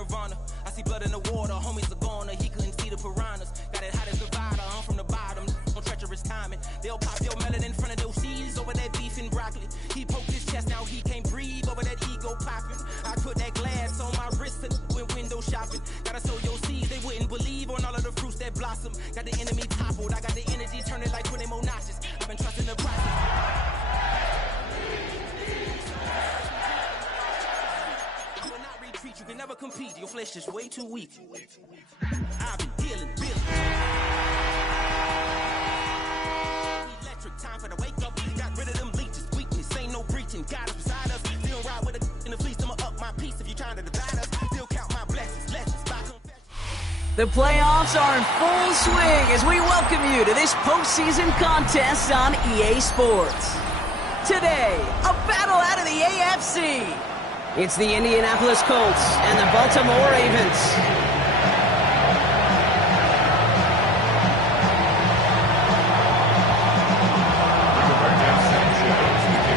nirvana. I see blood in the water, homies are gone, he couldn't see the piranhas. Got it hot as divider, I'm from the bottom, on treacherous timing. They'll pop your melon in front of those seeds over that beef and broccoli. He poked his chest, now he can't breathe over that ego popping. I put that glass on my wrist and went window shopping. Gotta sow your seeds, they wouldn't believe on all of the fruits that blossom. Got the enemy toppled, I got the energy turning like 20 more notches. I've been trusting the process. You can never compete, your flesh is way too weak. I've been healing, electric, time for the wake up. Got rid of them leeches, weakness, ain't no breaching. God is beside us, still ride with a in the fleece. I'ma up my piece if you're trying to divide us. Still count my blessings, lessons by confession. The playoffs are in full swing as we welcome you to this postseason contest on EA Sports. Today, a battle out of the AFC. It's the Indianapolis Colts and the Baltimore Ravens.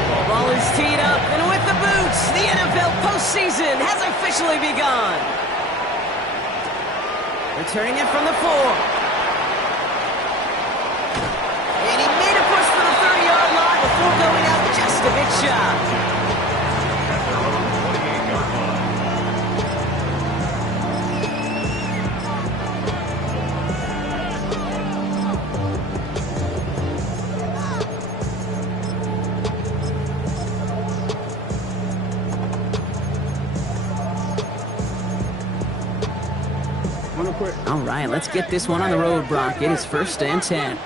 The ball is teed up, and with the boots, the NFL postseason has officially begun. Returning it from the 4. And he made a push for the 30-yard line before going out just a bit shy. All right, let's get this one on the road, Brock. It is 1st and 10.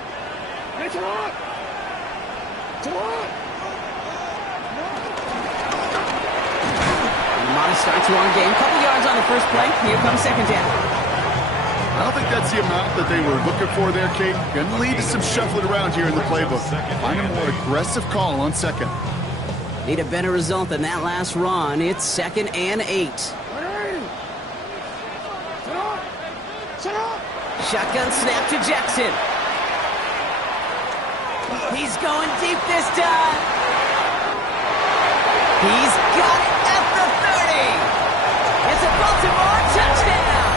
Modest start to our game. Couple yards on the first play. Here comes second down. I don't think that's the amount that they were looking for there, Kate. Going to lead to some shuffling around here in the playbook. Find a more aggressive call on second. Need a better result than that last run. It's 2nd and 8. Shotgun snap to Jackson. He's going deep this time. He's got it at the 30. It's a Baltimore touchdown.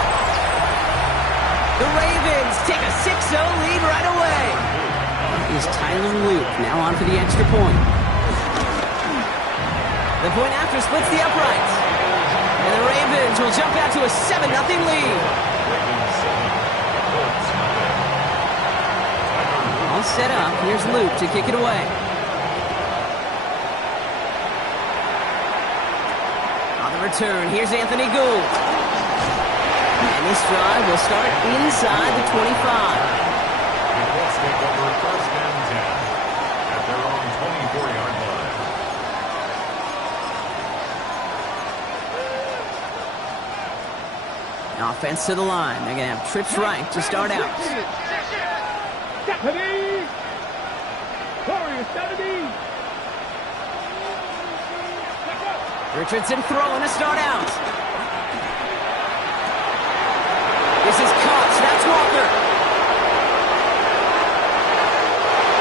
The Ravens take a 6-0 lead right away. Is Tyler Luke now on for the extra point. The point after splits the uprights. And the Ravens will jump out to a 7-0 lead. All set up. Here's Luke to kick it away. On the return, here's Anthony Gould. And this drive will start inside the 25. Let's take over 1st and 10 at their own 24-yard line. Offense to the line. They're going to have trips right to start out. Richardson throwing to start out. This is Cox. That's Walker.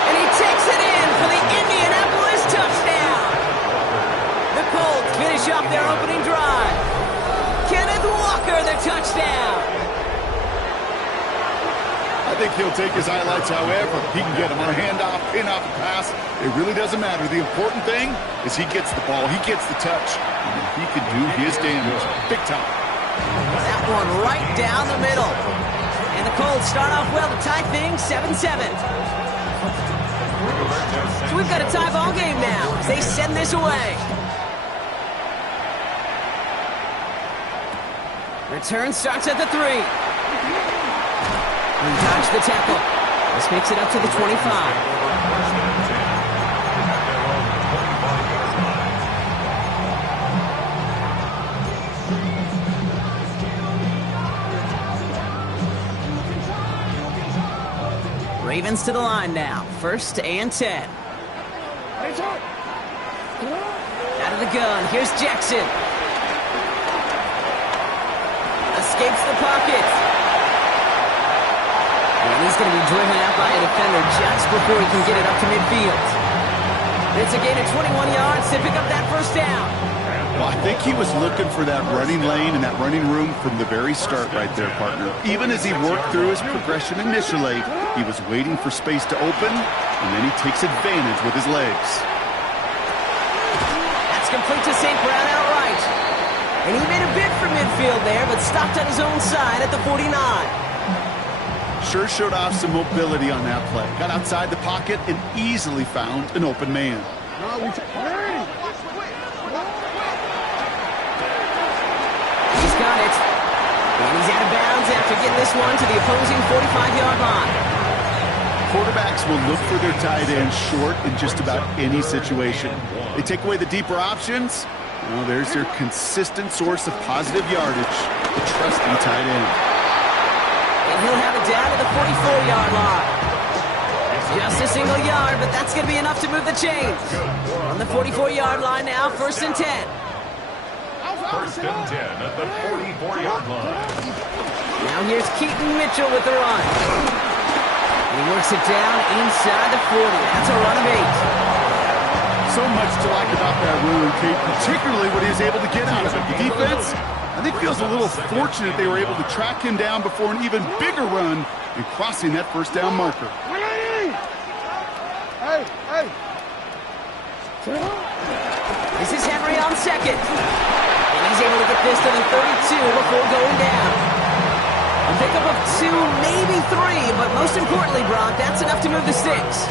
And he takes it in for the Indianapolis touchdown. The Colts finish off their opening drive. Kenneth Walker, the touchdown. I think he'll take his highlights however he can get them on a handoff, pin-off, a pass. It really doesn't matter. The important thing is he gets the ball, he gets the touch, and he can do his damage big time. That one right down the middle. And the Colts start off well to tie things 7-7. So we've got a tie ball game now as they send this away. Return starts at the 3. And dodge the tackle. This makes it up to the 25. Ravens to the line now. 1st and 10. Out of the gun. Here's Jackson. Escapes the pocket. And he's going to be driven out by a defender just before he can get it up to midfield. It's a gain of 21 yards to pick up that 1st down. Well, I think he was looking for that running lane and that running room from the very start right there, partner. Even as he worked through his progression initially, he was waiting for space to open, and then he takes advantage with his legs. That's complete to St. Brown outright. And he made a bid for midfield there, but stopped on his own side at the 49. Sure showed off some mobility on that play. Got outside the pocket and easily found an open man. He's got it. And he's out of bounds after getting this one to the opposing 45-yard line. Quarterbacks will look for their tight end short in just about any situation. They take away the deeper options. Well, there's their consistent source of positive yardage, the trusting tight end. And he'll have it down to the 44-yard line. Just a single yard, but that's going to be enough to move the chains. On the 44-yard line now, 1st and 10. 1st and 10 at the 44-yard line. Now here's Keaton Mitchell with the run. And he works it down inside the 40. That's a run of 8. So much to like about that run, Kate, particularly what he was able to get out of it. The defense, I think, feels a little fortunate they were able to track him down before an even bigger run and crossing that 1st down marker. This is Henry on 2nd. And he's able to get this to the 32 before going down. A pickup of 2, maybe 3, but most importantly, Brock, that's enough to move the sticks.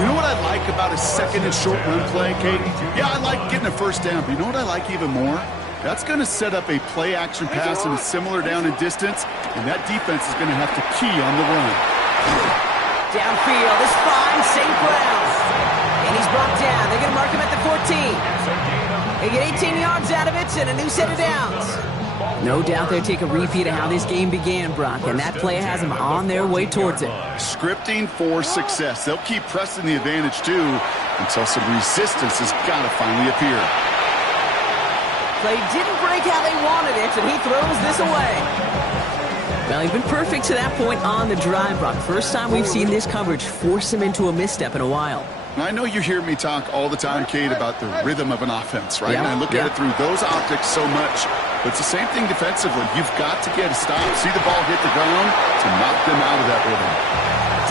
You know what I like about a 2nd and short run play, Kate? Yeah, I like getting a 1st down, but you know what I like even more? That's going to set up a play-action pass in a similar down and distance, and that defense is going to have to key on the run. Downfield, this finds St. Brown. And he's brought down. They're going to mark him at the 14. They get 18 yards out of it and a new set of downs. No doubt they'll take a repeat of how this game began, Brock, and that play has them on their way towards it. Scripting for success. They'll keep pressing the advantage, too, until some resistance has got to finally appear. Play didn't break how they wanted it, and he throws this away. Well, he's been perfect to that point on the drive, Brock. First time we've seen this coverage force him into a misstep in a while. I know you hear me talk all the time, Kate, about the rhythm of an offense, right? Yeah, and I look at it through those optics so much. But it's the same thing defensively. You've got to get a stop, see the ball hit the ground to knock them out of that rhythm.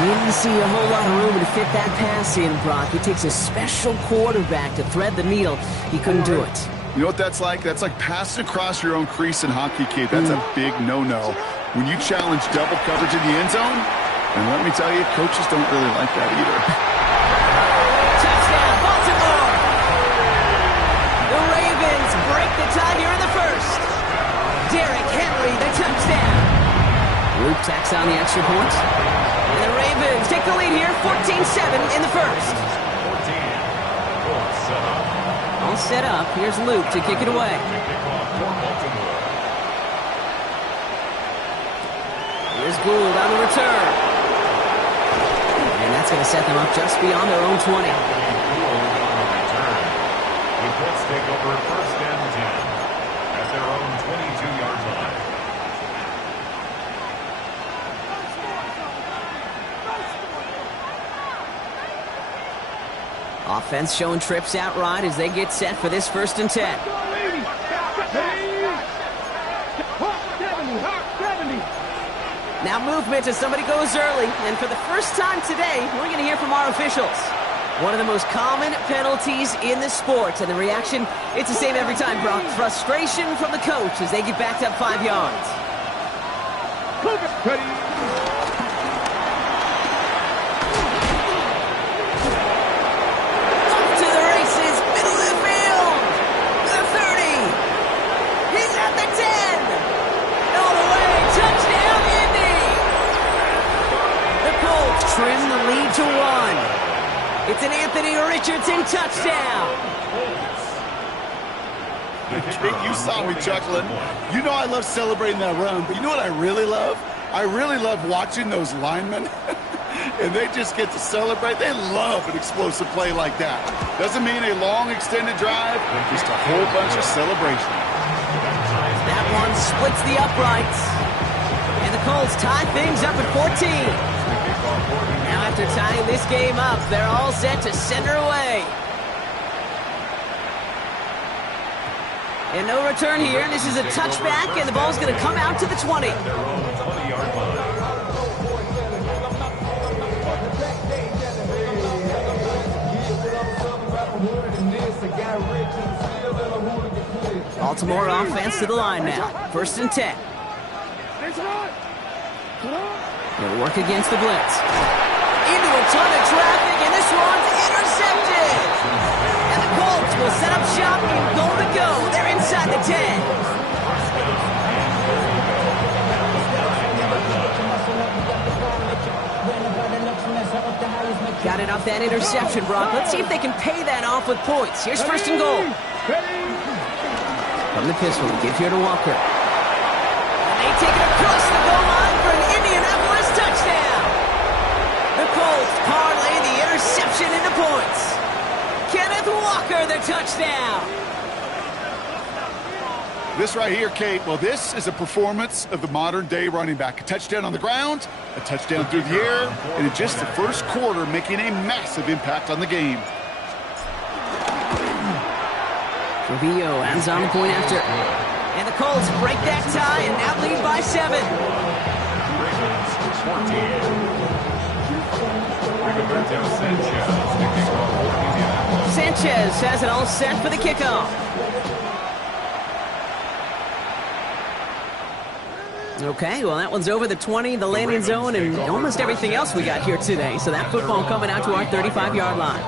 Didn't see a whole lot of room to fit that pass in, Brock. It takes a special quarterback to thread the needle. He couldn't do it. You know what that's like? That's like passing across your own crease in hockey, Kate. That's a big no-no. When you challenge double coverage in the end zone, and let me tell you, coaches don't really like that either. Touchdown, Baltimore! The Ravens break the tie here in the 1st. Derrick Henry, the touchdown. Luke tacks on the extra point. And the Ravens take the lead here, 14-7 in the 1st. 14, All set up. Here's Luke to kick it away. Here's Gould on the return. And that's going to set them up just beyond their own 20. The Colts take over 1st and 10 at their own 22-yard line. Offense showing trips outright as they get set for this 1st and 10. Now movement as somebody goes early. And for the first time today, we're going to hear from our officials. One of the most common penalties in the sport. And the reaction, it's the same every time, Brock. Frustration from the coach as they get backed up 5 yards. Off to the races, middle of the field. The 30. He's at the 10. All the way, touchdown, Indy. The Colts trim the lead to 1. It's an Anthony Richardson touchdown. You saw me chuckling. You know I love celebrating that run, but you know what I really love? I really love watching those linemen, and they just get to celebrate. They love an explosive play like that. Doesn't mean a long extended drive, just a whole bunch of celebration. That one splits the uprights. And the Colts tie things up at 14. Now after tying this game up, they're all set to send her away. And no return here, and this is a touchback, and the ball's going to come out to the 20. Their own 20-yard line. Baltimore offense to the line now. 1st and 10. They'll work against the blitz. Into a ton of traffic, and this one's intercepted. And the Colts will set up shop and goal to go. They're inside the 10. Got it off that interception, Brock. Let's see if they can pay that off with points. Here's 1st and goal. From the pistol, give here to Walker. And they take it across the goal line for an Indianapolis touchdown. The Colts parlay the interception into points. Kenneth Walker, the touchdown. This right here, Kate, well, this is a performance of the modern-day running back. A touchdown on the ground, a touchdown through the air, and in just the first quarter, making a massive impact on the game. Trujillo ends on the point after. And the Colts break that tie and now lead by 7. Sanchez has it all set for the kickoff. Okay, well, that one's over the 20, the landing zone, and almost everything else we got here today. So that football coming out to our 35-yard line.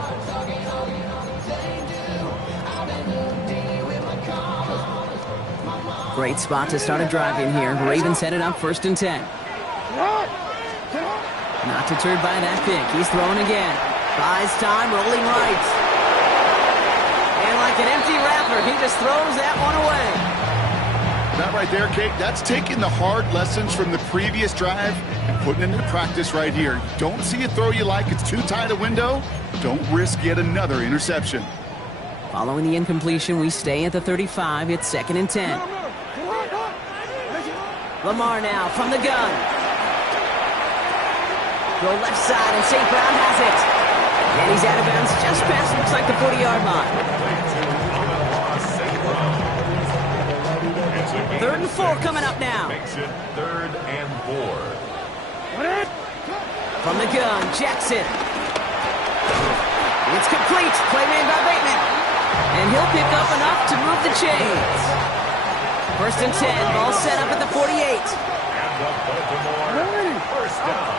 Great spot to start a drive in here. Ravens headed up 1st and 10. Not deterred by that pick. He's throwing again. Buys time, rolling right. And like an empty wrapper, he just throws that one away. That right there, Kate, that's taking the hard lessons from the previous drive and putting it into practice right here. Don't see a throw you like, it's too tight a window. Don't risk yet another interception. Following the incompletion, we stay at the 35. It's 2nd and 10. Lamar now from the gun. Go left side, and St. Brown has it. And he's out of bounds just past, looks like the 40-yard line. 3rd and 4 coming up now. Makes it 3rd and 4. From the gun, Jackson. It's complete. Play made by Bateman. And he'll pick up enough to move the chains. 1st and 10. Ball set up at the 48. And the Baltimore 1st down.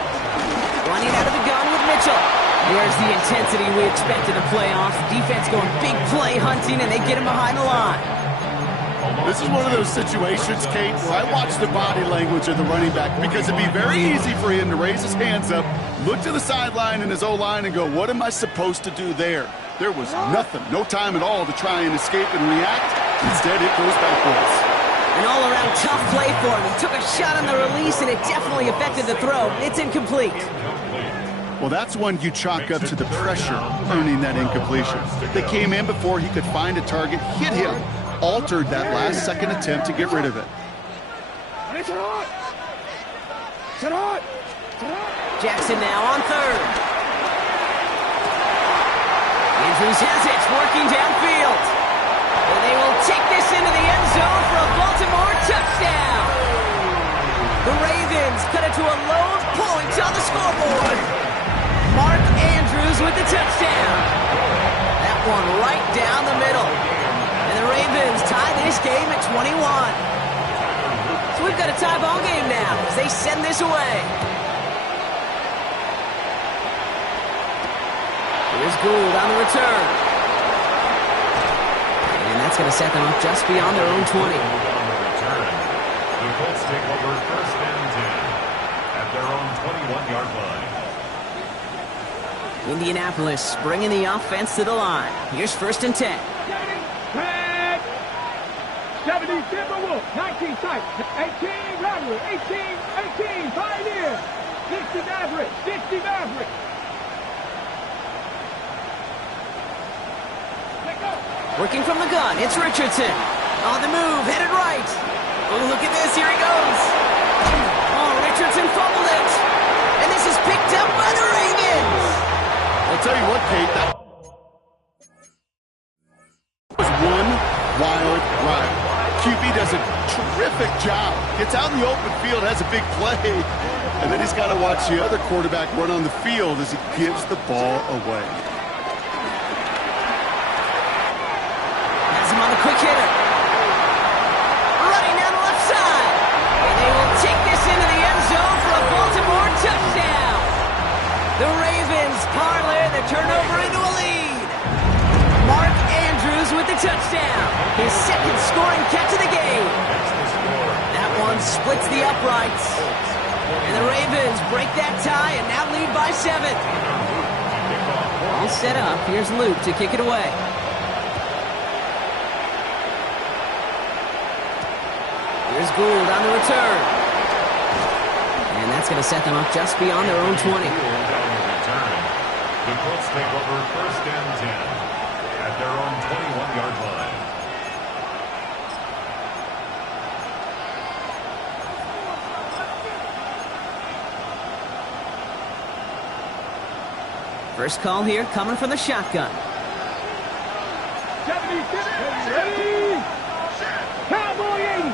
Running out of the gun with Mitchell. There's the intensity we expect in the playoffs. Defense going big play hunting, and they get him behind the line. This is one of those situations, Kate, where I watch the body language of the running back because it'd be very easy for him to raise his hands up, look to the sideline in his O-line and go, what am I supposed to do there? There was nothing, no time at all to try and escape and react. Instead, it goes backwards. An all-around tough play for him. He took a shot on the release, and it definitely affected the throw. It's incomplete. Well, that's one you chalk up to the pressure earning that incompletion. They came in before he could find a target, hit him, altered that last-second attempt to get rid of it. Jackson now on 3rd. Andrews has it, working downfield. And they will take this into the end zone for a Baltimore touchdown. The Ravens cut it to a lone point on the scoreboard. Mark Andrews with the touchdown. That one right down the middle. And the Ravens tie this game at 21. So we've got a tie ball game now as they send this away. Here's Gould on the return. And that's going to set them up just beyond their own 20. On the return, the Colts take over 1st and 10 at their own 21-yard line. Indianapolis bringing the offense to the line. Here's 1st and 10. 70 Timberwolves, 19 tight, 18 Rivalry, 18, Pioneer, 60 Maverick, 60 Maverick. Working from the gun, it's Richardson. On the move, headed right. Oh, look at this, here he goes. Oh, Richardson fumbled it. And this is picked up by the Ravens. I'll tell you what, Kate, that was one wild ride. does a terrific job. Gets out in the open field, has a big play, and then he's got to watch the other quarterback run on the field as he gives the ball away. Has him on the quick hitter. Running down the left side. And they will take this into the end zone for a Baltimore touchdown. The Ravens parlay the turnover into a lead. Mark Andrews with the touchdown. His second scoring catch of the game. That one splits the uprights. And the Ravens break that tie and now lead by 7. All set up. Here's Luke to kick it away. Here's Gould on the return. And that's going to set them up just beyond their own 20. The Colts take over first and 10 at their own 21-yard line. First call here coming from the shotgun. 77, ready, Cowboy 80.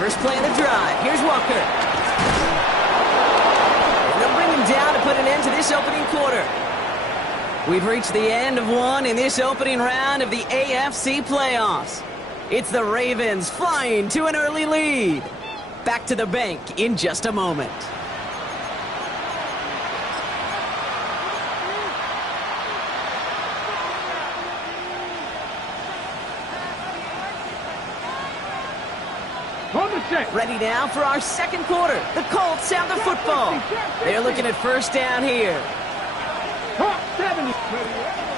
First play of the drive. Here's Walker. And they'll bring him down to put an end to this opening quarter. We've reached the end of one in this opening round of the AFC playoffs. It's the Ravens flying to an early lead. Back to the bank in just a moment. Ready now for our second quarter. The Colts have the football. They're looking at first down here.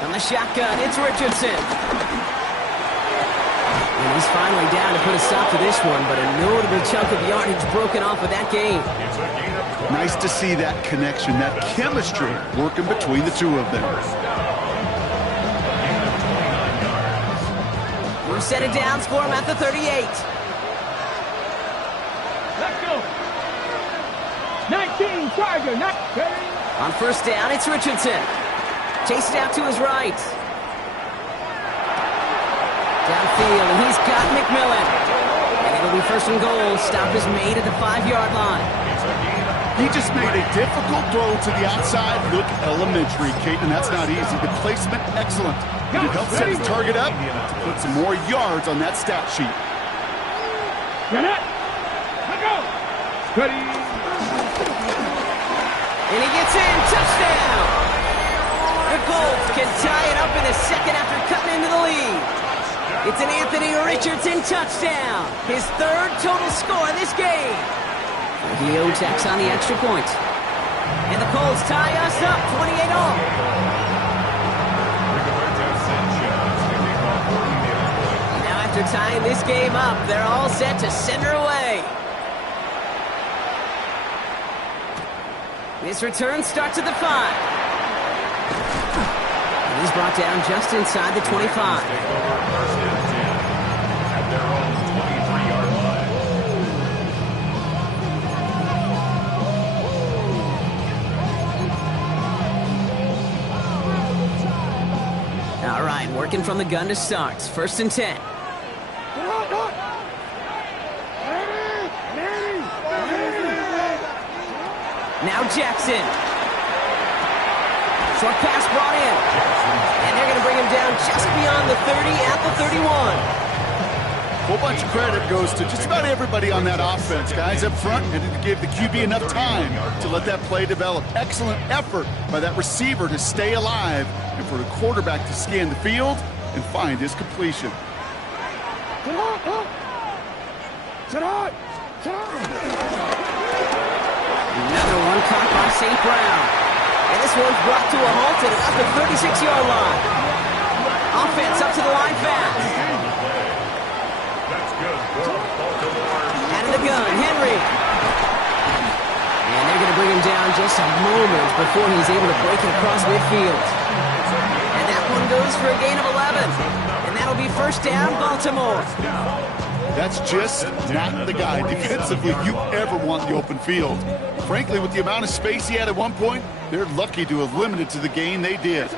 From the shotgun, it's Richardson. And he's finally down to put a stop to this one, but a notable chunk of yardage broken off of that game. Nice to see that connection, that chemistry working between the two of them. We've set it down for him at the 38. Let's go. 19, Tiger, not on first down, it's Richardson. Chased it out to his right. Downfield, and he's got McMillan. And it'll be first and goal. Stop is made at the 5-yard line. He just made a difficult throw to the outside. Look elementary, Caitlin. That's not easy. The placement, excellent. And it helps set his target up to put some more yards on that stat sheet. Get it. Ready. And he gets in. Touchdown. The Colts can tie it up in a second after cutting into the lead. It's an Anthony Richardson touchdown. His third total score in this game. Gio tacks on the extra point. And the Colts tie us up 28-all. Now after tying this game up, they're all set to send her away. This return starts at the 5. And he's brought down just inside the 25. At their own 23-yard line. All right, working from the gun to start. First and 10. Now Jackson. Short pass brought in. And they're going to bring him down just beyond the 30 at the 31. A whole bunch of credit goes to just about everybody on that offense. Guys up front, and it gave the QB enough time to let that play develop. Excellent effort by that receiver to stay alive and for the quarterback to scan the field and find his completion. Another one caught by St. Brown. And this one's brought to a halt at about the 36-yard line. Offense up to the line fast. That's good. Out of the gun, Henry. And they're going to bring him down just a moment before he's able to break it across midfield. And that one goes for a gain of 11. And that'll be first down, Baltimore. That's just not the guy defensively you ever want the open field. Frankly, with the amount of space he had at one point, they're lucky to have limited to the gain they did.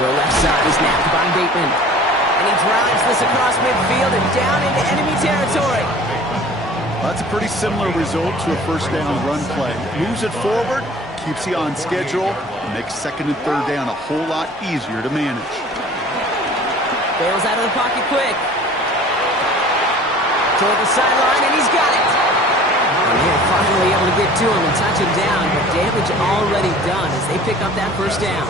Throw left side is napped by Bateman. And he drives this across midfield and down into enemy territory. That's a pretty similar result to a first down run play. Moves it forward, keeps you on schedule, and makes second and third down a whole lot easier to manage. Bails out of the pocket quick. Toward the sideline, and he's got it. And they're finally able to get to him and touch him down, but damage already done as they pick up that first down.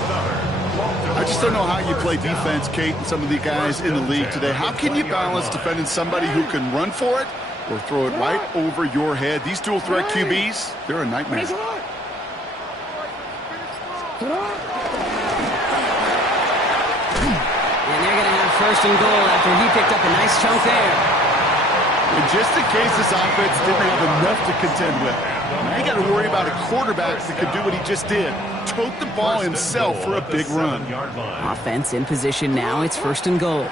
I just don't know how you play defense, Kate, and some of the guys in the league today. How can you balance defending somebody who can run for it or throw it right over your head? These dual threat QBs, they're a nightmare. And they're going to have first and goal after he picked up a nice chunk there. And just in case this offense didn't have enough to contend with, now you got to worry about a quarterback that could do what he just did. Tote the ball himself for a big run. Offense in position now. It's first and goal.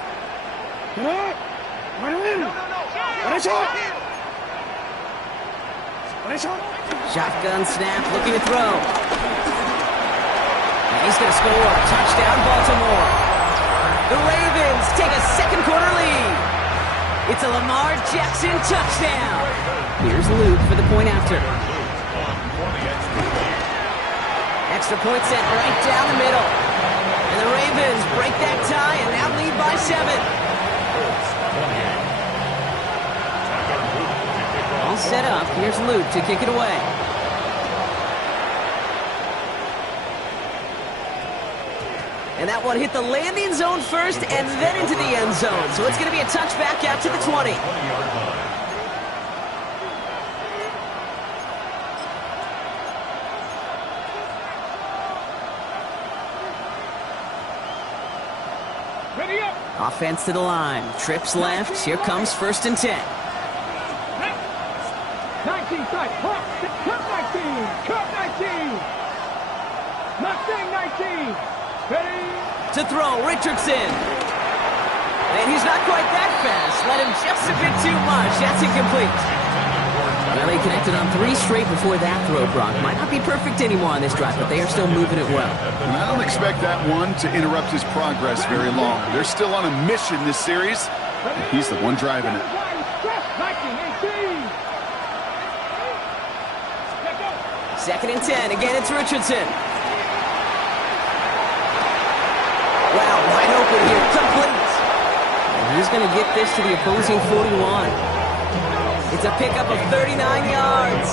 Shotgun snap, looking to throw. And he's going to score. Touchdown, Baltimore. The Ravens take a second quarter lead. It's a Lamar Jackson touchdown. Here's Luke for the point after. Extra point set right down the middle. And the Ravens break that tie and now lead by 7. All set up. Here's Luke to kick it away. And that one hit the landing zone first and then into the end zone. So it's going to be a touchback out to the 20. Ready up. Offense to the line. Trips left. Here comes first and 10. 19 side. Cut 19. Cut 19. Mustang 19. Ready. To throw, Richardson. And he's not quite that fast. Let him just a bit too much. That's incomplete. Well, they connected on 3 straight before that throw, Brock. Might not be perfect anymore on this drive, but they are still moving it well. And I don't expect that one to interrupt his progress very long. They're still on a mission this series. And he's the one driving it. 2nd and 10. Again, it's Richardson. Wow, wide open here. Complete. And he's going to get this to the opposing 41. It's a pickup of 39 yards.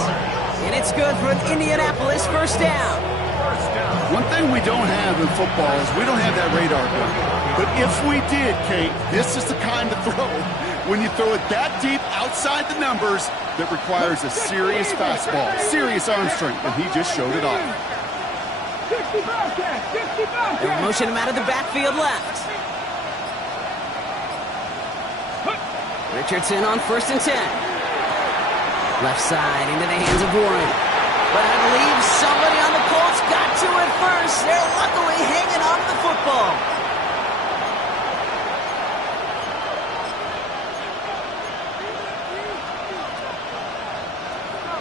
And it's good for an Indianapolis first down. One thing we don't have in football is we don't have that radar gun. But if we did, Kate, this is the kind of throw when you throw it that deep outside the numbers that requires a serious fastball, serious arm strength, and he just showed it off. They'll motion him out of the backfield left. Richardson on 1st and 10. Left side into the hands of Warren. But I believe somebody on the Colts got to it first. They're luckily hanging on to the football.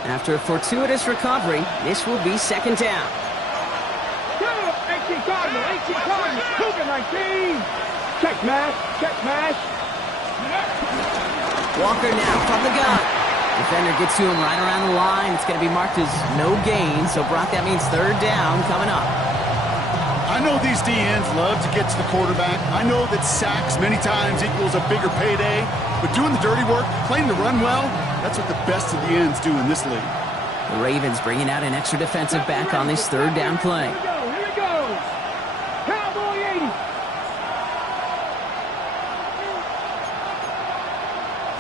After a fortuitous recovery, this will be 2nd down. 18 Cardinal, 18 Cardinal, Cougar 19. Check mash. Walker now from the gun. Defender gets to him right around the line. It's going to be marked as no gain. So, Brock, that means 3rd down coming up. I know these DNs love to get to the quarterback. I know that sacks many times equals a bigger payday. But doing the dirty work, playing the run well, that's what the best of the ends do in this league. The Ravens bringing out an extra defensive back on this 3rd down play. Here we go. Cowboy 80.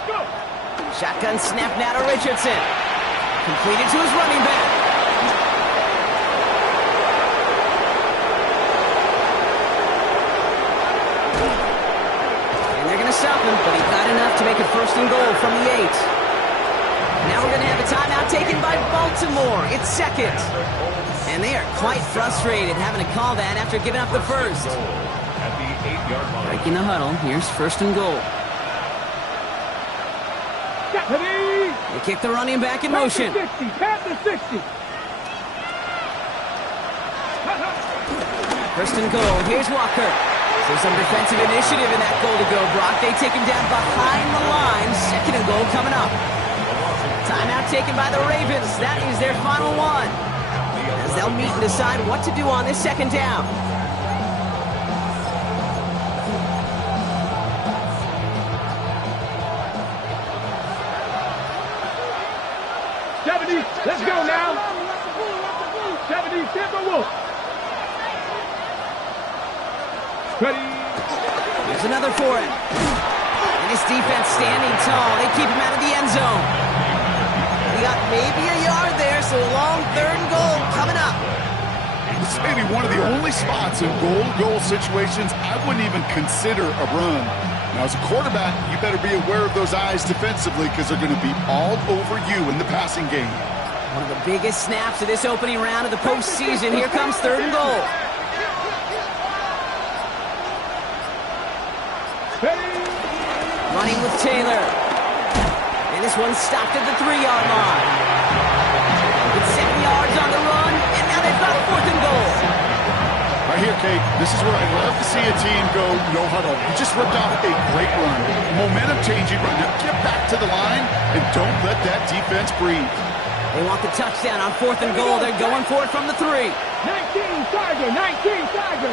Go. Shotgun snap now to Richardson. Completed to his running back. And they're going to stop him, but he got enough to make it 1st and goal from the 8. Now we're going to have a timeout taken by Baltimore. It's 2nd. And they are quite frustrated having to call that after giving up the first. At the 8-yard line. Breaking the huddle. Here's 1st and goal. They kick the running back in motion. Past the 60. First and goal. Here's Walker. So some defensive initiative in that goal to go, Brock. They take him down behind the line. Second and goal coming up. Timeout taken by the Ravens. That is their final one, as they'll meet and decide what to do on this second down. Let's go now. 70, Timberwolves. Ready. There's another for it. And his defense standing tall. They keep him out of the end zone. He got maybe a yard there, so a long third and goal coming up. This may be one of the only spots in goal-to-goal situations I wouldn't even consider a run. Now, as a quarterback, you better be aware of those eyes defensively because they're going to be all over you in the passing game. One of the biggest snaps of this opening round of the postseason. Here comes third and goal. Running with Taylor. And this one's stopped at the 3-yard line. It's 7 yards on the run, and now they've got fourth and goal. Right here, Kate, this is where I'd love to see a team go no huddle. You just ripped off a great run. Momentum changing run. Now get back to the line and don't let that defense breathe. They want the touchdown on fourth and goal. They're going for it from the 3. 19 Tiger, 19 Tiger,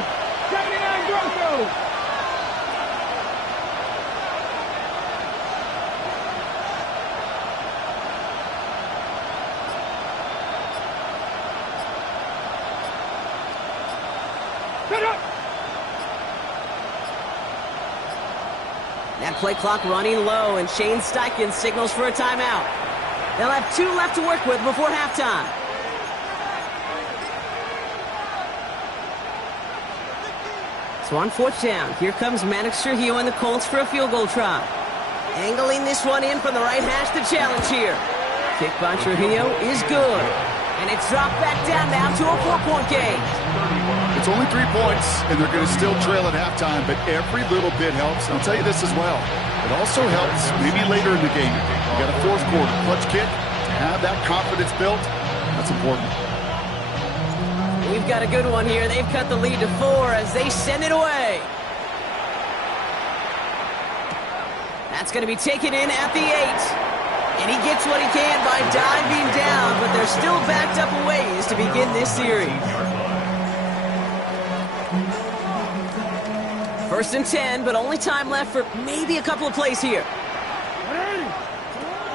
79 Grosso. That play clock running low, and Shane Steichen signals for a timeout. They'll have 2 left to work with before halftime. So on fourth down, here comes Maddox Trujillo and the Colts for a field goal try. Angling this one in from the right hash to challenge here. Kick by Trujillo is good. And it's dropped back down now to a 4-point game. It's only 3 points, and they're going to still trail at halftime, but every little bit helps. And I'll tell you this as well. It also helps maybe later in the game. You got a fourth quarter clutch kick. To have that confidence built, that's important. We've got a good one here. They've cut the lead to 4 as they send it away. That's going to be taken in at the 8. And he gets what he can by diving down, but they're still backed up a ways to begin this series. First and 10, but only time left for maybe a couple of plays here.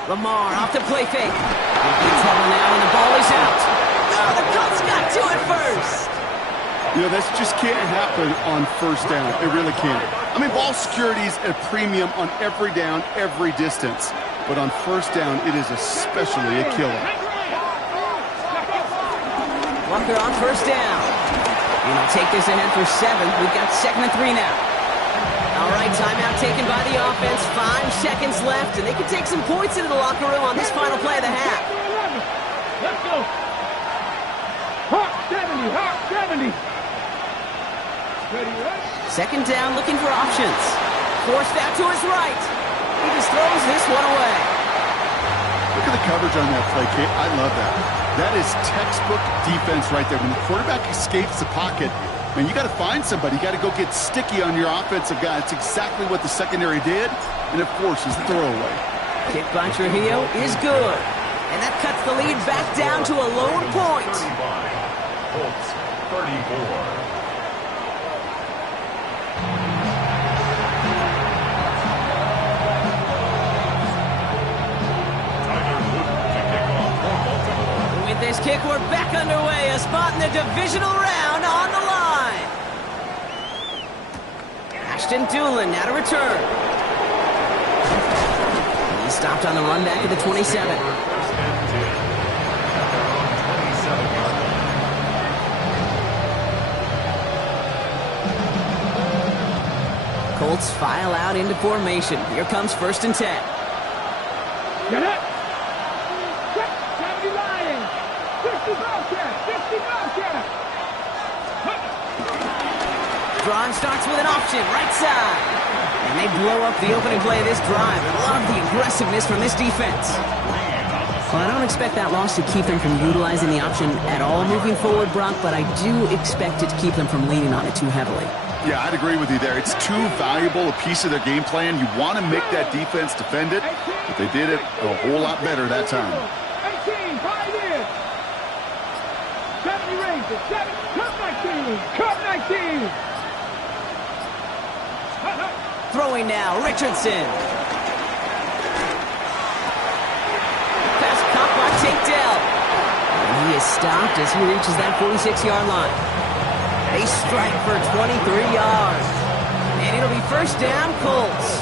Lamar off the play fake. In trouble now, and the ball is out. Oh, the Colts got to it first. You know, this just can't happen on first down. It really can't. I mean, ball security is a premium on every down, every distance. But on first down, it is especially a killer. Walker on first down. And he'll take this ahead for 7. We've got 2nd and 3 now. All right, timeout taken by the offense. 5 seconds left, and they can take some points into the locker room on this final play of the half. Let's go. Hawk 70, Hawk 70. Ready, right? Second down, looking for options. Forced out to his right. He just throws this one away. Look at the coverage on that play, Kate. I love that. That is textbook defense right there. When the quarterback escapes the pocket, man, you got to find somebody. You got to go get sticky on your offensive guy. It's exactly what the secondary did, and of course, his throwaway. Kick by Trujillo is good. And that cuts the lead back down to a lone point. 35. Colts 34. This kick, we're back underway. A spot in the divisional round on the line. Ashton Dulin now to return. He stopped on the run back at the 27. Colts file out into formation. Here comes 1st and 10. Get it. 70 Lions. 50 Bobcats. 50 Bobcats. Drive starts with an option, right side. And they blow up the opening play of this drive. I love the aggressiveness from this defense. Well, I don't expect that loss to keep them from utilizing the option at all moving forward, Brock, but I do expect it to keep them from leaning on it too heavily. Yeah, I'd agree with you there. It's too valuable a piece of their game plan. You want to make that defense defend it, but they did it a whole lot better that time. 18, 5 in. 70 Rangers, 7, cut 19, cut 19. Throwing now, Richardson. Pass caught by Tate Dell. And he is stopped as he reaches that 46-yard line. They strike for 23 yards. And it'll be first down, Colts.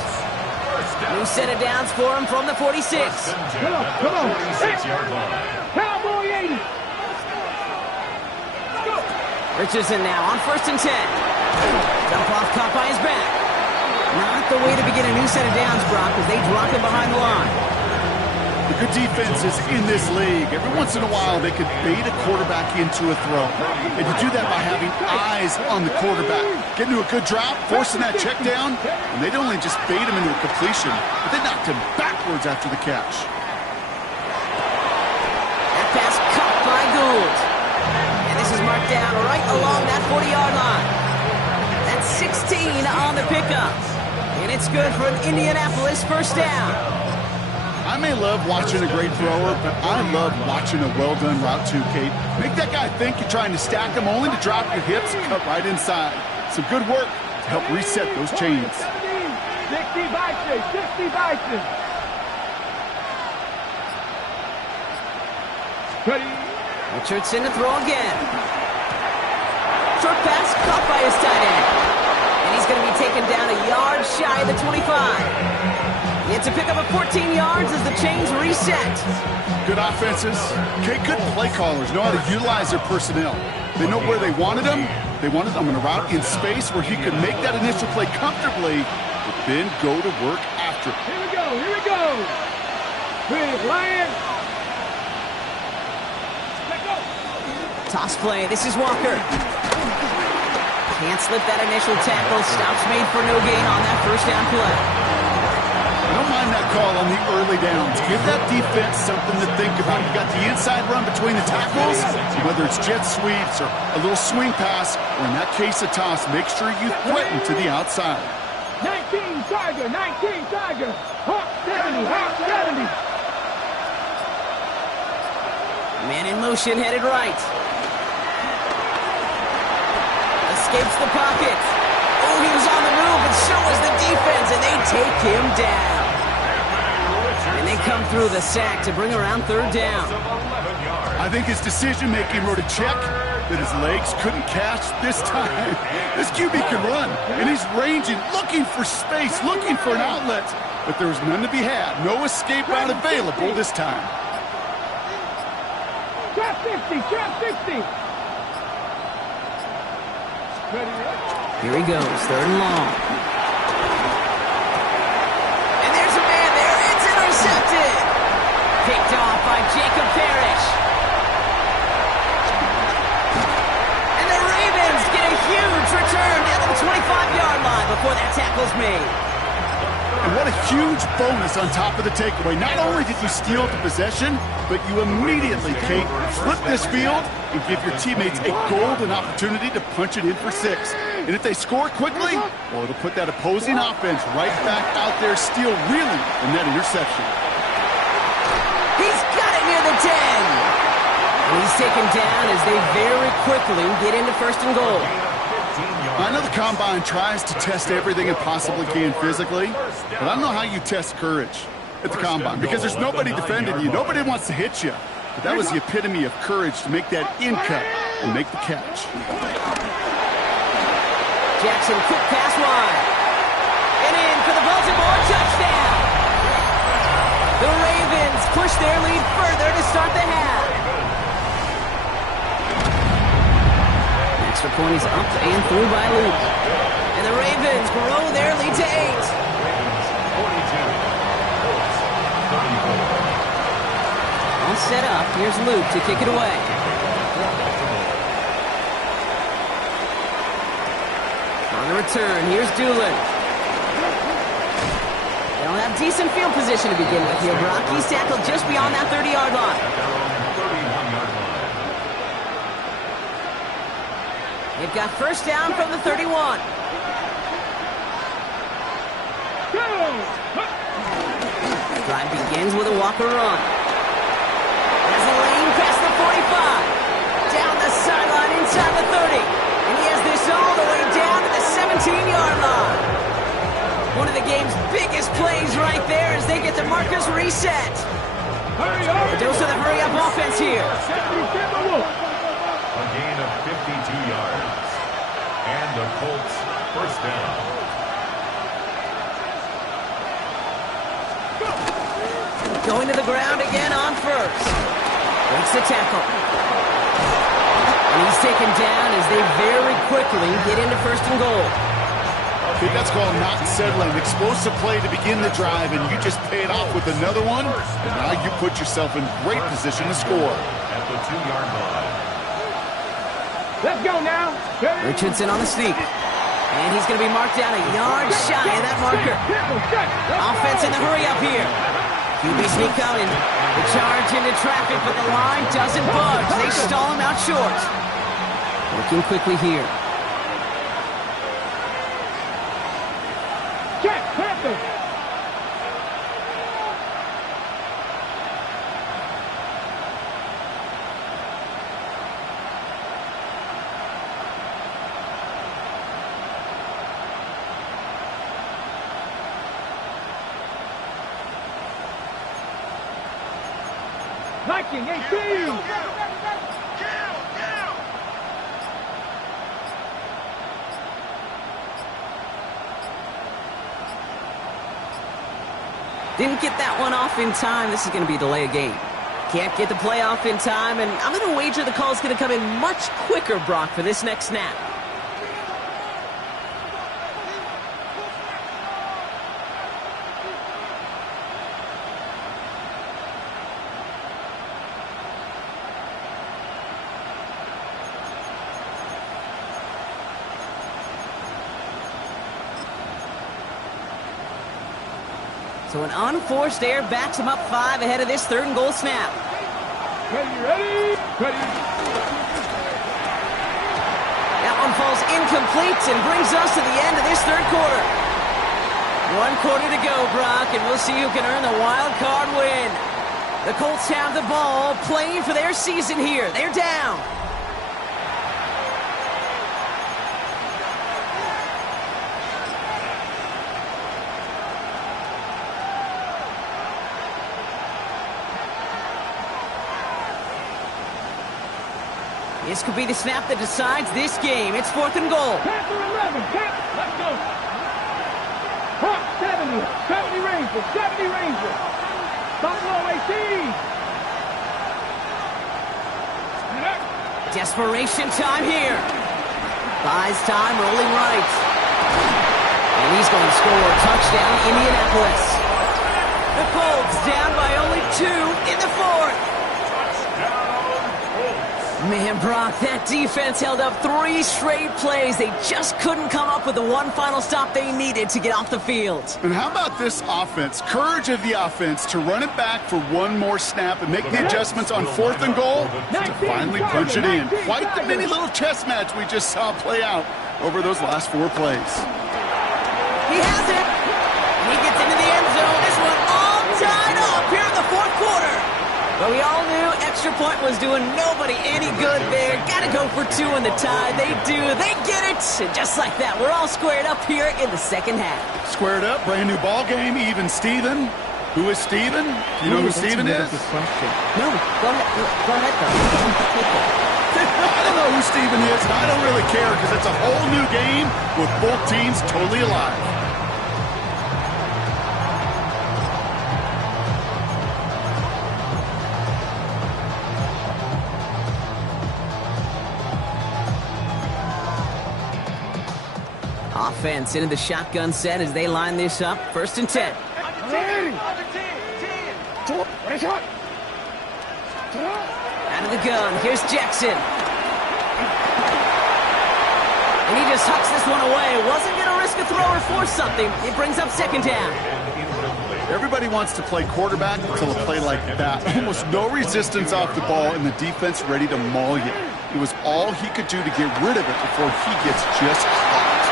New set of downs for him from the 46. Come on. 46-yard line. Cowboy 80. Go. Richardson now on first and 10. Dump off caught by his back. Not the way to begin a new set of downs, Brock, as they drop him behind the line. The good defenses in this league, every once in a while, they could bait a quarterback into a throw. And you do that by having eyes on the quarterback. Get into a good drop, forcing that check down, and they'd only just bait him into a completion, but they knocked him backwards after the catch. That pass caught by Gould. And this is marked down right along that 40-yard line. That's 16 on the pickup. And it's good for an Indianapolis first down. I may love watching a great thrower, but I love watching a well-done route too, Kate. Make that guy think you're trying to stack him only to drop your hips and cut right inside. Some good work to help reset those chains. 60 Bison, 60 Bison. Ready. Richardson to throw again. Short pass caught by his tight end. And he's going to be taken down a yard shy of the 25. It's a pickup of 14 yards as the chains reset. Good offenses. Okay, good play callers know how to utilize their personnel. They know where they wanted them. They wanted them in a route in space where he could make that initial play comfortably, but then go to work after it. Here we go. Big Lion. Let go. Toss play. This is Walker. Can't slip that initial tackle. Stops made for no gain on that first down play. I don't mind that call on the early downs. Give that defense something to think about. You got the inside run between the tackles, whether it's jet sweeps or a little swing pass, or in that case a toss, make sure you threaten to the outside. 19 Tiger, 19 Tiger. Hawk 70, Hawk 70. Man in motion, headed right. Escapes the pocket. Oh, he was on the move, but so was the defense, and they take him down. And they come through the sack to bring around third down. I think his decision-making wrote a check that his legs couldn't catch this time. This QB can run, and he's ranging, looking for space, looking for an outlet. But there was none to be had. No escape route available this time. Trap 60, trap 60. Here he goes, third and long. And there's a man there. It's intercepted. Picked off by Jacob Parrish. And the Ravens get a huge return down to the 25-yard line before that tackle's made. And what a huge bonus on top of the takeaway. Not only did you steal the possession, but you immediately, Kate, flip this field and give your teammates a golden opportunity to punch it in for 6. And if they score quickly, well, it'll put that opposing offense right back out there, still reeling from that interception. He's got it near the 10. And he's taken down as they very quickly get into first and goal. I know the Combine tries to test everything it possibly can physically, but I don't know how you test courage at the Combine, because there's nobody defending you. Nobody wants to hit you. But that was the epitome of courage to make that in cut and make the catch. Jackson, quick pass wide. And in for the Baltimore touchdown. The Ravens push their lead further to start the half. Extra point is up and through by Luke. And the Ravens grow their lead to 8. All set up. Here's Luke to kick it away. On the return, here's Doolin. They don't have decent field position to begin with here, Brock. He's tackled just beyond that 30-yard line. At their own 31-yard line. They've got first down from the 31. Drive begins with a Walker run. Has a lane past the 45. Down the sideline inside the 30. And he has this all the way down to the 17-yard line. One of the game's biggest plays right there as they get the markers reset. A dose of the hurry-up offense here. A gain of 52 yards. And the Colts first down. Going to the ground again on first. Breaks the tackle. And he's taken down as they very quickly get into first and goal. I think that's called not settling. Explosive play to begin the drive, and you just pay it off with another one. And now you put yourself in great position to score. At the 2-yard line. Let's go now. Richardson on the sneak. And he's going to be marked down a yard shy of that marker. Offense in the hurry up here. QB sneak coming. The charge into traffic, but the line doesn't budge. They stall him out short. Working quickly here. Check, Panthers. Viking 18. Didn't get that one off in time. This is going to be a delay of game. Can't get the play off in time, and I'm going to wager the call is going to come in much quicker, Brock, for this next snap. So an unforced error backs him up 5 ahead of this third and goal snap. Ready? That one falls incomplete and brings us to the end of this third quarter. 1 quarter to go, Brock, and we'll see who can earn the wild card win. The Colts have the ball, playing for their season here. They're down. This could be the snap that decides this game. It's 4th and goal. Panther 11. Let's go. Hawk 70. 70 Rangers. 70 Rangers. Buffalo 18. Desperation time here. Buys time, rolling right. And he's going to score a touchdown, Indianapolis. The Colts down by only 2 in the 4th. Man, Brock, that defense held up 3 straight plays. They just couldn't come up with the one final stop they needed to get off the field. And how about this offense? Courage of the offense to run it back for one more snap and make the adjustments on 4th and goal to finally punch it in. Quite the mini little chess match we just saw play out over those last 4 plays. He has it. He gets into the end zone. This one all tied up here in the 4th quarter. But we all knew extra point was doing nobody any good there. Got to go for 2 in the tie. They do. They get it. And just like that, we're all squared up here in the second half. Squared up, brand new ball game, even Steven. Who is Steven? Do you know who Steven is? No, go ahead though. I don't know who Steven is, and I don't really care because it's a whole new game with both teams totally alive. Offense into the shotgun set as they line this up. 1st and 10. Out of the gun. Here's Jackson. And he just hucks this one away. Wasn't going to risk a throw or force something. It brings up 2nd down. Everybody wants to play quarterback until a play like that. Almost no resistance off the ball and the defense ready to maul you. It was all he could do to get rid of it before he gets just caught.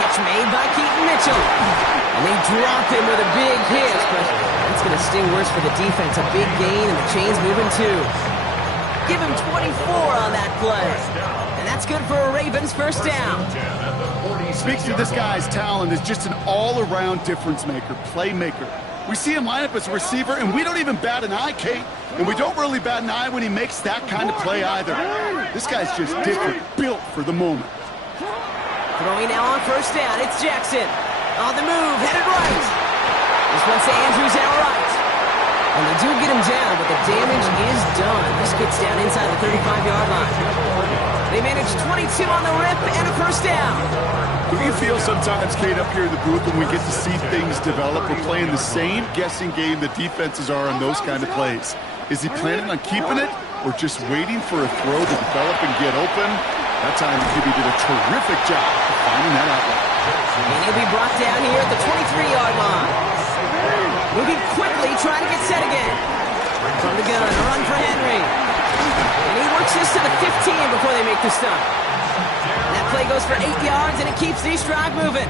Catch made by Keaton Mitchell. And they drop him with a big hit, but that's going to sting worse for the defense. A big gain, and the chain's moving too. Give him 24 on that play. And that's good for a Ravens first down. Speaks to this guy's talent as just an all-around difference maker, playmaker. We see him line up as a receiver, and we don't even bat an eye, Kate. And we don't really bat an eye when he makes that kind of play either. This guy's just different, built for the moment. Throwing now on first down, it's Jackson. On the move, headed right. This one's to Andrews out right. And they do get him down, but the damage is done. This gets down inside the 35-yard line. They manage 22 on the rip and a first down. Do you feel sometimes, Kate, up here in the booth when we get to see things develop? We're playing the same guessing game the defenses are on those kind of plays. Is he planning on keeping it or just waiting for a throw to develop and get open? That time, QB did a terrific job of finding that outlet. And he'll be brought down here at the 23-yard line. Moving quickly, trying to get set again. From the gun, a run for Henry. And he works this to the 15 before they make the stop. That play goes for 8 yards, and it keeps this drive moving.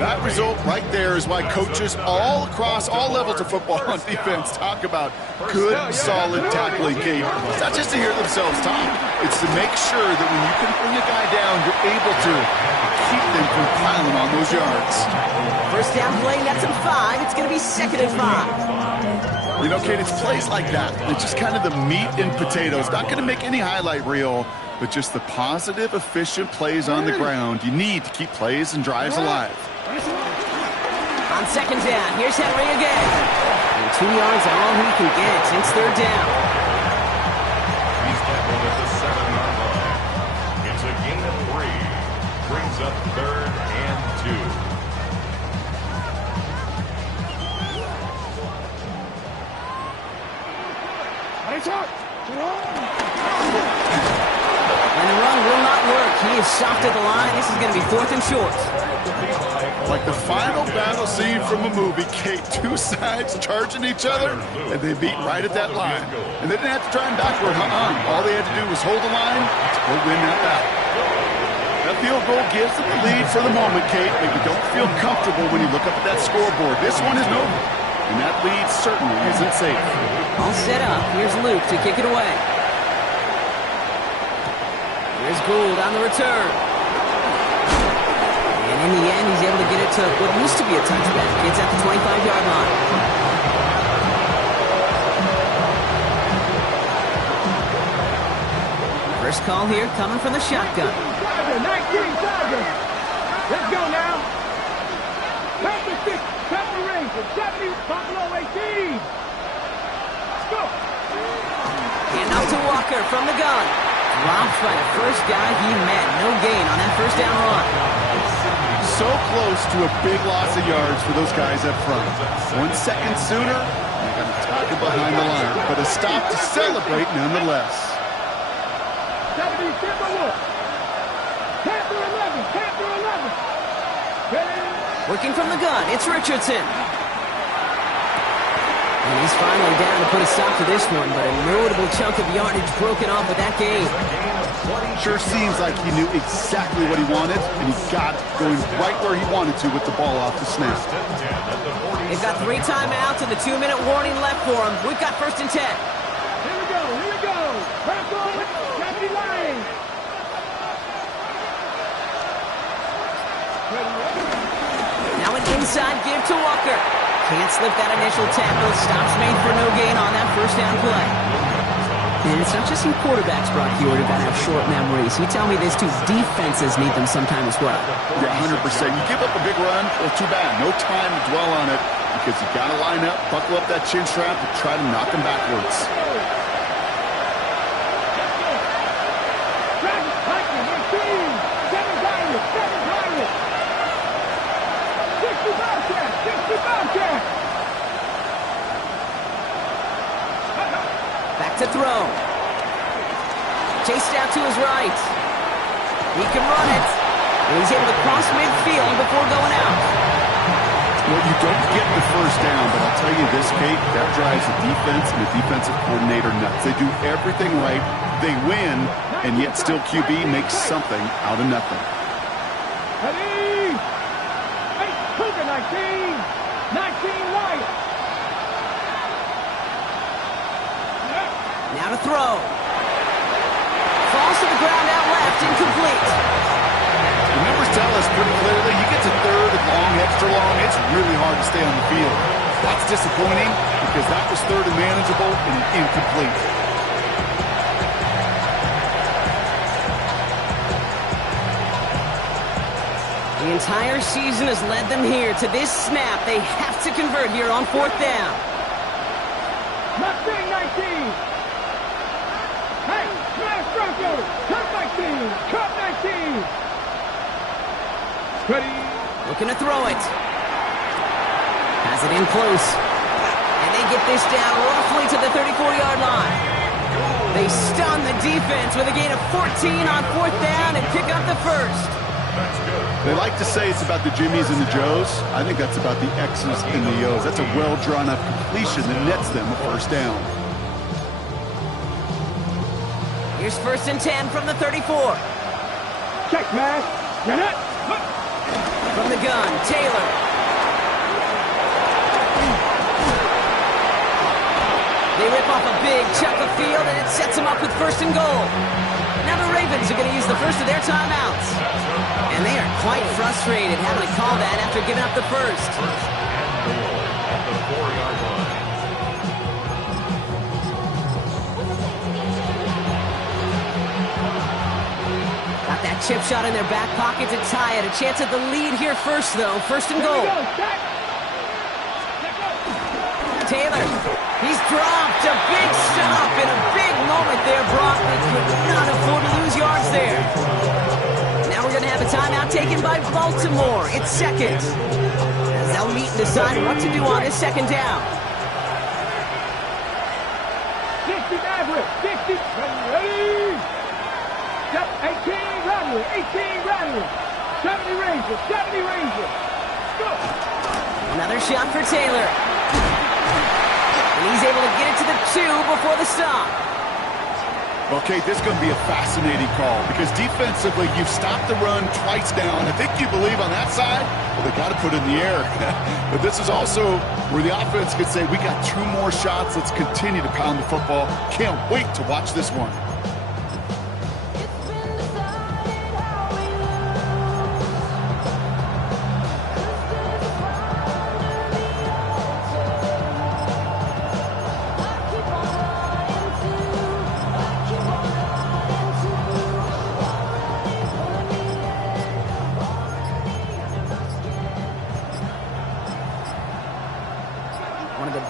That result right there is why coaches all across all levels of football on defense talk about good, solid tackling game. It's not just to hear themselves talk. It's to make sure that when you can bring a guy down, you're able to keep them from piling on those yards. First down play, that's a 5. It's going to be 2nd and 5. You know, Kate, it's plays like that. It's just kind of the meat and potatoes. Not going to make any highlight reel, but just the positive, efficient plays on the ground. You need to keep plays and drives alive. On second down, here's Henry again. And 2 yards are all he can get since third down. He's tackled at the 7-yard line. It's a gain of 3. Brings up 3rd and 2. And the run will not work. He is soft at the line. This is going to be 4th and short. Like the final battle scene from a movie, Kate, two sides charging each other, and they beat right at that line. And they didn't have to try and backward, All they had to do was hold the line to go win that battle. That field goal gives them the lead for the moment, Kate, but you don't feel comfortable when you look up at that scoreboard. This one isn't over, and that lead certainly isn't safe. All set up. Here's Luke to kick it away. Here's Gould on the return. And in the end, he's able to get it to what used to be a touchback. It's at the 25-yard line. First call here coming from the shotgun. 19 Dodgers. Let's go now. Pepper 6, Pepper Ranger, 70, Buffalo 18. Let's go. And out to Walker from the gun. Dropped by the first guy he met. No gain on that first down run. So close to a big loss of yards for those guys up front. 1 second sooner, they're going to tackle behind the line. But a stop to celebrate nonetheless. 70, Timberwolves. Panther 11, Panther 11. Working from the gun, it's Richardson. And he's finally down to put a stop to this one, but a notable chunk of yardage broken off with that game. Sure seems like he knew exactly what he wanted, and he got going right where he wanted to with the ball off the snap. They've got 3 timeouts and the 2-minute warning left for them. We've got 1st and 10. Here we go, here we go. Purple, Jackie Lyons. Now an inside give to Walker. Can't slip that initial tackle. Stops made for no gain on that first down play. And it's not just you quarterbacks, Brock Huard, who got to have short memories. You tell me this too, defenses need them sometime as well. Yeah, 100%. You give up a big run, well, too bad. No time to dwell on it because you got to line up, buckle up that chin strap, and try to knock them backwards. Back to throw. Chased out to his right. He can run it. And he's able to cross midfield before going out. What you don't get the first down, but I'll tell you this, Kate, that drives the defense and the defensive coordinator nuts. They do everything right, they win, and yet still QB makes something out of nothing. Ready? Cougar 19. 19 Wyatt. Now to throw. Falls to the ground out left, incomplete. The numbers tell us pretty clearly, you get to third and long, extra long, it's really hard to stay on the field. That's disappointing because that was third and manageable and incomplete. The entire season has led them here to this snap. They have to convert here on 4th down. Mustang 19. Hey, smash Broncos. Cup 19. Cup 19. Ready? Looking to throw it. Has it in close. And they get this down roughly to the 34-yard line. They stun the defense with a gain of 14 on 4th down and pick up the first. They like to say it's about the Jimmies and the Joes. I think that's about the X's and the O's. That's a well-drawn-up completion that nets them a first down. Here's 1st and 10 from the 34. Check, man. Get it. From the gun, Taylor. They rip off a big chunk of field, and it sets them up with 1st and goal. Now the Ravens are going to use the first of their timeouts. And they are quite frustrated having to call that after giving up the first. First and goal at the 4-yard line. Got that chip shot in their back pocket to tie it. A chance at the lead here first, though. 1st and goal. Taylor, he's dropped a big stop in a big moment there, Brock. They could not afford to lose yards there. Now we're going to have a timeout taken by Baltimore. It's 2nd. As they'll meet and decide what to do on this 2nd down. 60 Maverick. 60. Ready. 18 Rattler. 18 Rattler. 70 Ranger. 70 Ranger. Go. Another shot for Taylor. And he's able to get it to the 2 before the stop. Okay, this is going to be a fascinating call because defensively, you've stopped the run twice down. I think you believe on that side, well, they got to put it in the air. But this is also where the offense could say, we got 2 more shots. Let's continue to pound the football. Can't wait to watch this one.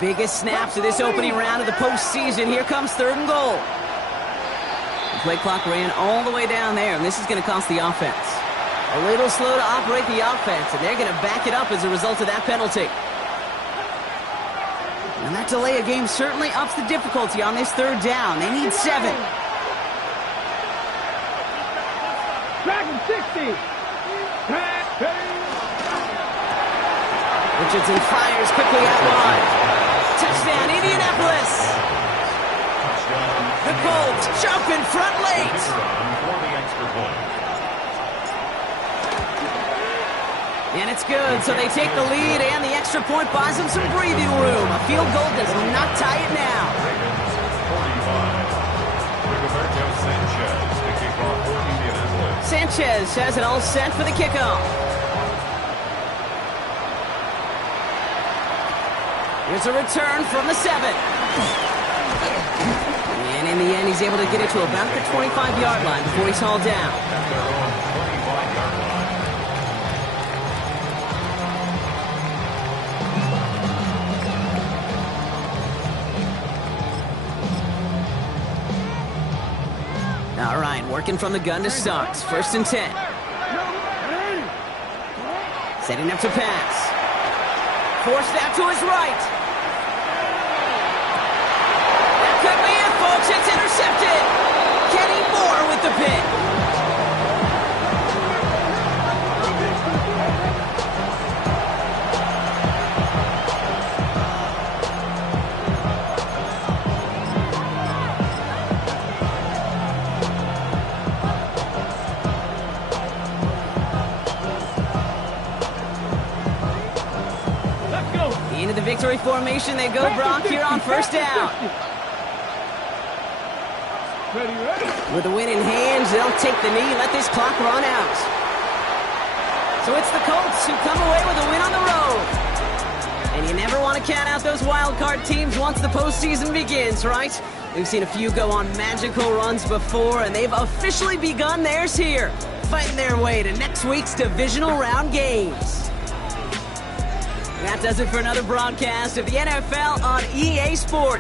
Biggest snaps of this opening round of the postseason. Here comes 3rd and goal. The play clock ran all the way down there, and this is going to cost the offense. A little slow to operate the offense, and they're going to back it up as a result of that penalty. And that delay of game certainly ups the difficulty on this 3rd down. They need 7. Dragon 60. Richardson fires quickly out wide. Touchdown, Indianapolis. The Colts jump in front late. And it's good, so they take the lead, and the extra point buys them some breathing room. A field goal does not tie it now. Sanchez has it all set for the kickoff. Here's a return from the 7. And in the end, he's able to get it to about the 25-yard line before he's hauled down. All right, working from the gun to start. 1st and 10. Setting up to pass. Forced out to his right. That could be it, folks. It's intercepted. Kenny Moore with the pick. Into the victory formation they go, Brock, here on first down. Ready. With the win in hand, they'll take the knee, let this clock run out. So it's the Colts who come away with a win on the road. And you never want to count out those wild card teams once the postseason begins, right? We've seen a few go on magical runs before, and they've officially begun theirs here, fighting their way to next week's divisional round games. That does it for another broadcast of the NFL on EA Sports.